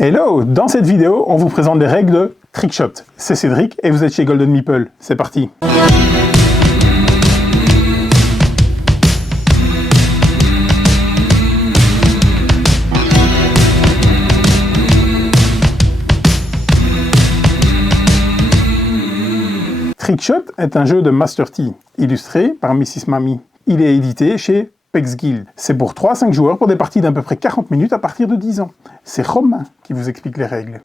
Hello, dans cette vidéo, on vous présente les règles de Trickshot. C'est Cédric et vous êtes chez Golden Meeple. C'est parti. Trickshot est un jeu de Master T, illustré par Mrs. Mamie. Il est édité chez Pex Guild. C'est pour 3 à 5 joueurs pour des parties d'à peu près 40 minutes à partir de 10 ans. C'est Romain qui vous explique les règles.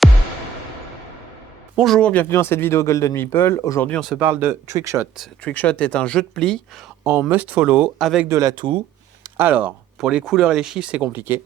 Bonjour, bienvenue dans cette vidéo Golden Meeple. Aujourd'hui, on se parle de Trickshot. Trickshot est un jeu de pli en must follow avec de l'atout. Alors, pour les couleurs et les chiffres, c'est compliqué.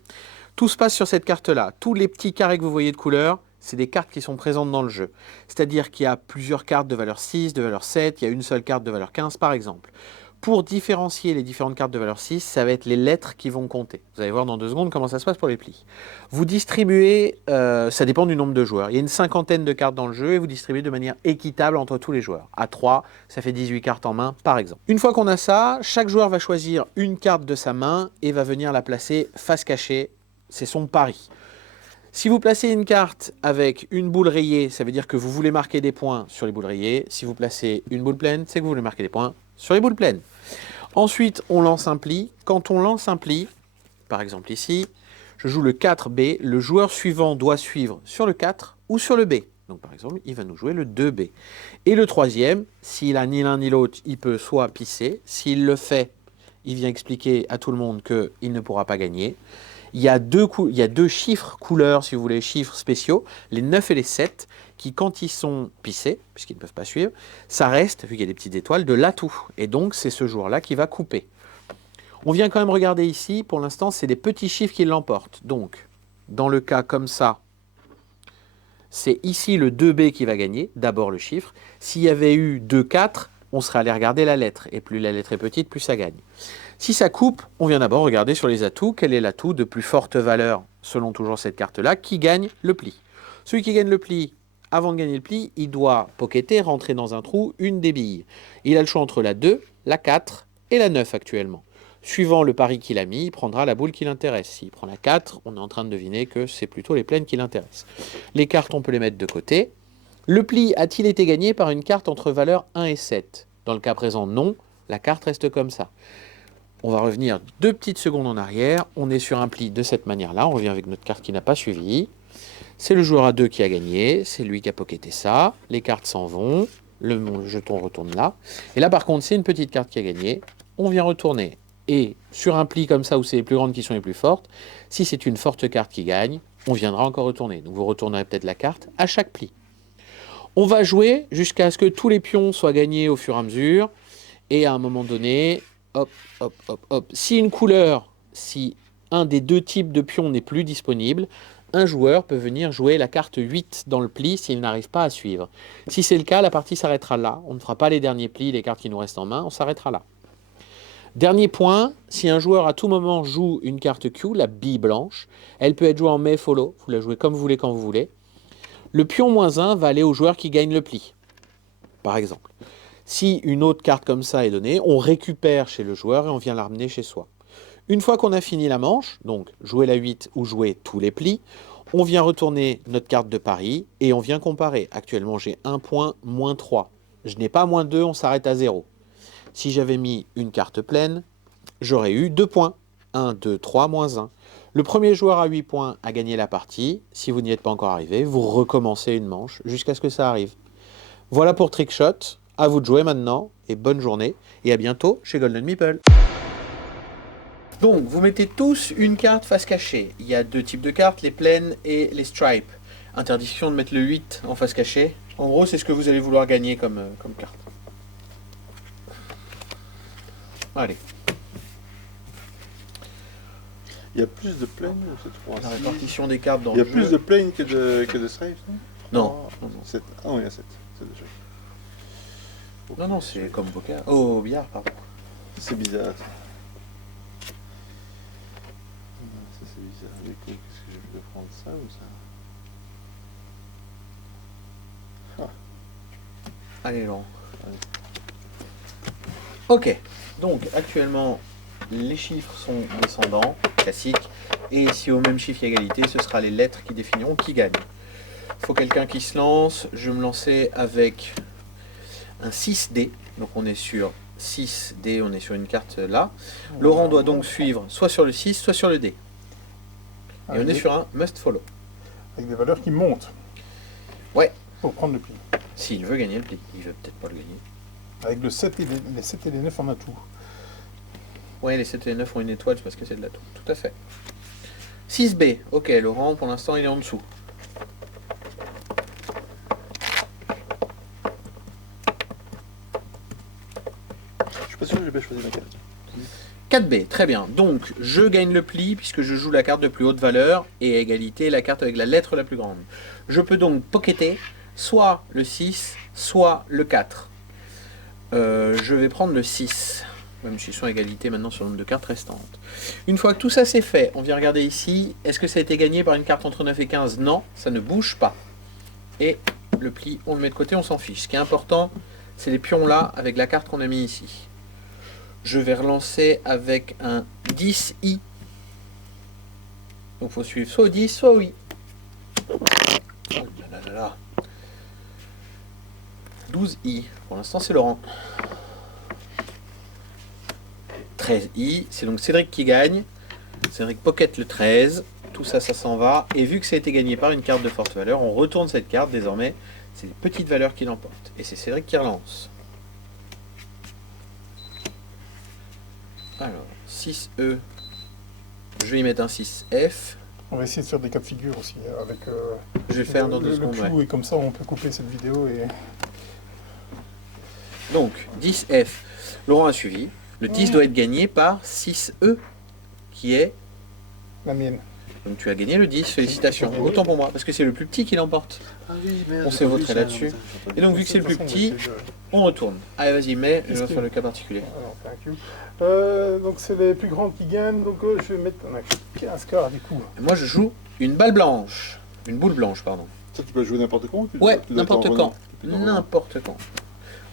Tout se passe sur cette carte-là. Tous les petits carrés que vous voyez de couleurs, c'est des cartes qui sont présentes dans le jeu. C'est-à-dire qu'il y a plusieurs cartes de valeur 6, de valeur 7, il y a une seule carte de valeur 15 par exemple. Pour différencier les différentes cartes de valeur 6, ça va être les lettres qui vont compter. Vous allez voir dans 2 secondes comment ça se passe pour les plis. Vous distribuez, ça dépend du nombre de joueurs. Il y a une 50aine de cartes dans le jeu et vous distribuez de manière équitable entre tous les joueurs. À 3, ça fait 18 cartes en main par exemple. Une fois qu'on a ça, chaque joueur va choisir une carte de sa main et va venir la placer face cachée. C'est son pari. Si vous placez une carte avec une boule rayée, ça veut dire que vous voulez marquer des points sur les boules rayées. Si vous placez une boule pleine, c'est que vous voulez marquer des points sur les boules pleines. Ensuite, on lance un pli. Quand on lance un pli, par exemple ici, je joue le 4B. Le joueur suivant doit suivre sur le 4 ou sur le B. Donc par exemple, il va nous jouer le 2B. Et le troisième, s'il n'a ni l'un ni l'autre, il peut soit pisser. S'il le fait, il vient expliquer à tout le monde qu'il ne pourra pas gagner. Il y a deux chiffres couleurs, si vous voulez, chiffres spéciaux, les 9 et les 7, qui quand ils sont pissés, puisqu'ils ne peuvent pas suivre, ça reste, vu qu'il y a des petites étoiles, de l'atout. Et donc, c'est ce joueur-là qui va couper. On vient quand même regarder ici, pour l'instant, c'est des petits chiffres qui l'emportent. Donc, dans le cas comme ça, c'est ici le 2B qui va gagner, d'abord le chiffre. S'il y avait eu 2, 4, on serait allé regarder la lettre. Et plus la lettre est petite, plus ça gagne. Si ça coupe, on vient d'abord regarder sur les atouts, quel est l'atout de plus forte valeur, selon toujours cette carte-là, qui gagne le pli. Celui qui gagne le pli, avant de gagner le pli, il doit pocketer, rentrer dans un trou, une des billes. Il a le choix entre la 2, la 4 et la 9 actuellement. Suivant le pari qu'il a mis, il prendra la boule qui l'intéresse. S'il prend la 4, on est en train de deviner que c'est plutôt les pleines qui l'intéressent. Les cartes, on peut les mettre de côté. Le pli a-t-il été gagné par une carte entre valeurs 1 et 7 ? Dans le cas présent, non. La carte reste comme ça. On va revenir 2 petites secondes en arrière. On est sur un pli de cette manière-là. On revient avec notre carte qui n'a pas suivi. C'est le joueur à 2 qui a gagné. C'est lui qui a pocketé ça. Les cartes s'en vont. Le jeton retourne là. Et là, par contre, c'est une petite carte qui a gagné. On vient retourner. Et sur un pli comme ça, où c'est les plus grandes qui sont les plus fortes, si c'est une forte carte qui gagne, on viendra encore retourner. Donc vous retournerez peut-être la carte à chaque pli. On va jouer jusqu'à ce que tous les pions soient gagnés au fur et à mesure. Et à un moment donné... Hop, hop, hop, hop. Si une couleur, si un des 2 types de pions n'est plus disponible, un joueur peut venir jouer la carte 8 dans le pli s'il n'arrive pas à suivre. Si c'est le cas, la partie s'arrêtera là. On ne fera pas les derniers plis, les cartes qui nous restent en main, on s'arrêtera là. Dernier point, si un joueur à tout moment joue une carte Q, la bille blanche, elle peut être jouée en may follow, vous la jouez comme vous voulez quand vous voulez. Le pion -1 va aller au joueur qui gagne le pli, par exemple. Si une autre carte comme ça est donnée, on récupère chez le joueur et on vient la ramener chez soi. Une fois qu'on a fini la manche, donc jouer la 8 ou jouer tous les plis, on vient retourner notre carte de pari et on vient comparer. Actuellement, j'ai 1 point, -3. Je n'ai pas -2, on s'arrête à 0. Si j'avais mis une carte pleine, j'aurais eu 2 points. 1, 2, 3, -1. Le premier joueur à 8 points a gagné la partie. Si vous n'y êtes pas encore arrivé, vous recommencez une manche jusqu'à ce que ça arrive. Voilà pour Trickshot. À vous de jouer maintenant, et bonne journée, et à bientôt chez Golden Meeple. Donc, vous mettez tous une carte face cachée. Il y a 2 types de cartes, les pleines et les stripes. Interdiction de mettre le 8 en face cachée. En gros, c'est ce que vous allez vouloir gagner comme carte. Allez. Il y a plus de planes ou c'est 3? La répartition des cartes dans le jeu. Il y a plus de planes que de stripes, non? Non. 7. Ah oui, il y a 7. C'est déjà. Non, non, c'est comme poker. Oh, billard, pardon. C'est bizarre. Ça, c'est bizarre. Du coup, qu'est-ce que je vais prendre, ça ou ça? Allez, Laurent. Ok. Donc, actuellement, les chiffres sont descendants, classiques. Et si au même chiffre il y a égalité, ce sera les lettres qui définiront qui gagne. Il faut quelqu'un qui se lance. Je vais me lancer avec un 6D. Donc on est sur 6D, on est sur une carte là. Laurent doit donc suivre soit sur le 6, soit sur le D. Et on est sur un must follow. Avec des valeurs qui montent. Ouais. Pour prendre le pli. S'il veut gagner le pli, il veut peut-être pas le gagner. Avec le 7 et les 7 et les 9 en atout. Ouais, les 7 et les 9 ont une étoile parce que c'est de l'atout. Tout à fait. 6B. Ok, Laurent, pour l'instant, il est en dessous. Je suis pas sûr que j'ai bien choisi ma carte. 4B, très bien. Donc, je gagne le pli puisque je joue la carte de plus haute valeur et à égalité la carte avec la lettre la plus grande. Je peux donc pocketer soit le 6, soit le 4. Je vais prendre le 6. Même si ils sont à égalité maintenant sur le nombre de cartes restantes. Une fois que tout ça c'est fait, on vient regarder ici. Est-ce que ça a été gagné par une carte entre 9 et 15? Non, ça ne bouge pas. Et le pli, on le met de côté, on s'en fiche. Ce qui est important, c'est les pions là avec la carte qu'on a mis ici. Je vais relancer avec un 10i. Donc il faut suivre soit au 10, soit au i. Oh là là là là. 12i. Pour l'instant, c'est Laurent. 13i. C'est donc Cédric qui gagne. Cédric pocket le 13. Tout ça, ça s'en va. Et vu que ça a été gagné par une carte de forte valeur, on retourne cette carte. Désormais, c'est les petites valeurs qui l'emportent. Et c'est Cédric qui relance. Alors, 6E. Je vais y mettre un 6F. On va essayer de faire des cas de figure aussi avec Je vais faire dans 2 le secondes. clou Ouais. et comme ça on peut couper cette vidéo et Donc, 10F. Laurent a suivi. Le 10 doit être gagné par 6E, qui est... la mienne. Donc tu as gagné le 10, félicitations. Autant pour moi, parce que c'est le plus petit qui l'emporte. Ah oui, merde. On s'est voté là-dessus. Et donc vu que c'est le plus petit, on retourne. Allez, vas-y, mais je vais faire le cas particulier. Alors, thank you. Donc c'est les plus grands qui gagnent, donc je vais mettre on a 15 cartes du coup. Et moi, je joue une balle blanche. Une boule blanche, pardon. Ça, tu peux jouer n'importe quand ou tu- Ouais, tu dois n'importe t'en quand. revenir. N'importe quand.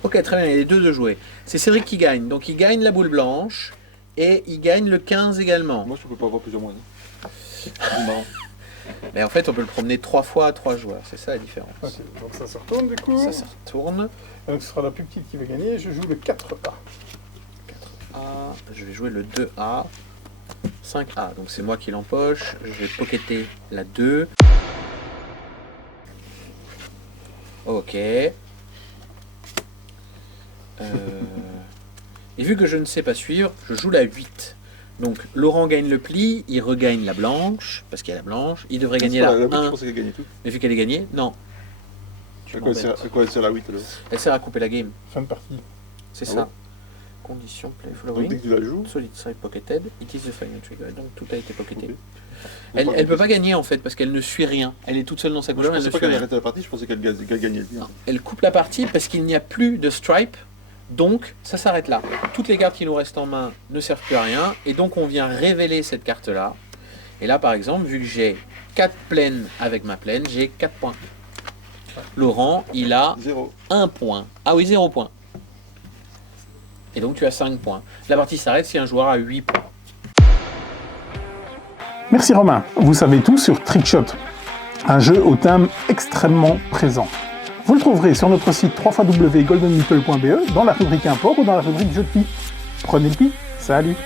Ok, très bien, il y a les deux de jouer. C'est Cédric qui gagne. Donc il gagne la boule blanche et il gagne le 15 également. Moi, je peux pas avoir plusieurs moyens. C'est marrant. Mais en fait, on peut le promener 3 fois à 3 joueurs. C'est ça la différence. Ok, donc ça se retourne du coup. Ça retourne. Donc ce sera la plus petite qui va gagner. Je joue le 4A. 4A, je vais jouer le 2A, 5A, donc c'est moi qui l'empoche, je vais pocketer la 2. Ok. Et vu que je ne sais pas suivre, je joue la 8. Donc Laurent gagne le pli, il regagne la blanche, parce qu'il y a la blanche, il devrait gagner la la 8, je 1. pensais qu'elle gagnait tout. Mais vu qu'elle est gagnée, non. À quoi elle sert la 8 alors? Elle sert à couper la game, Fin de partie. c'est Ah ça. ouais. Condition play Donc following. dès que tu la joues, Solid side pocketed, it is the final trigger. Donc tout a été pocketé. coupé. Elle ne peut pas gagner en fait parce qu'elle ne suit rien. Elle est toute seule dans sa Moi, je couleur, elle pensais ne pas suit qu'elle rien. arrêtait la partie, je pensais qu'elle gagnait le Non, elle coupe la partie parce qu'il n'y a plus de stripe. Donc ça s'arrête là. Toutes les cartes qui nous restent en main ne servent plus à rien. Et donc on vient révéler cette carte là. Et là par exemple, vu que j'ai 4 plaines avec ma plaine, j'ai 4 points. Laurent, il a 0. 1 point. Ah oui, 0 point. Et donc tu as 5 points. La partie s'arrête si un joueur a 8 points. Merci Romain. Vous savez tout sur Trickshot, un jeu au thème extrêmement présent. Vous le trouverez sur notre site www.goldenmeeple.be dans la rubrique import ou dans la rubrique jeu de pli. Prenez le pli. Salut.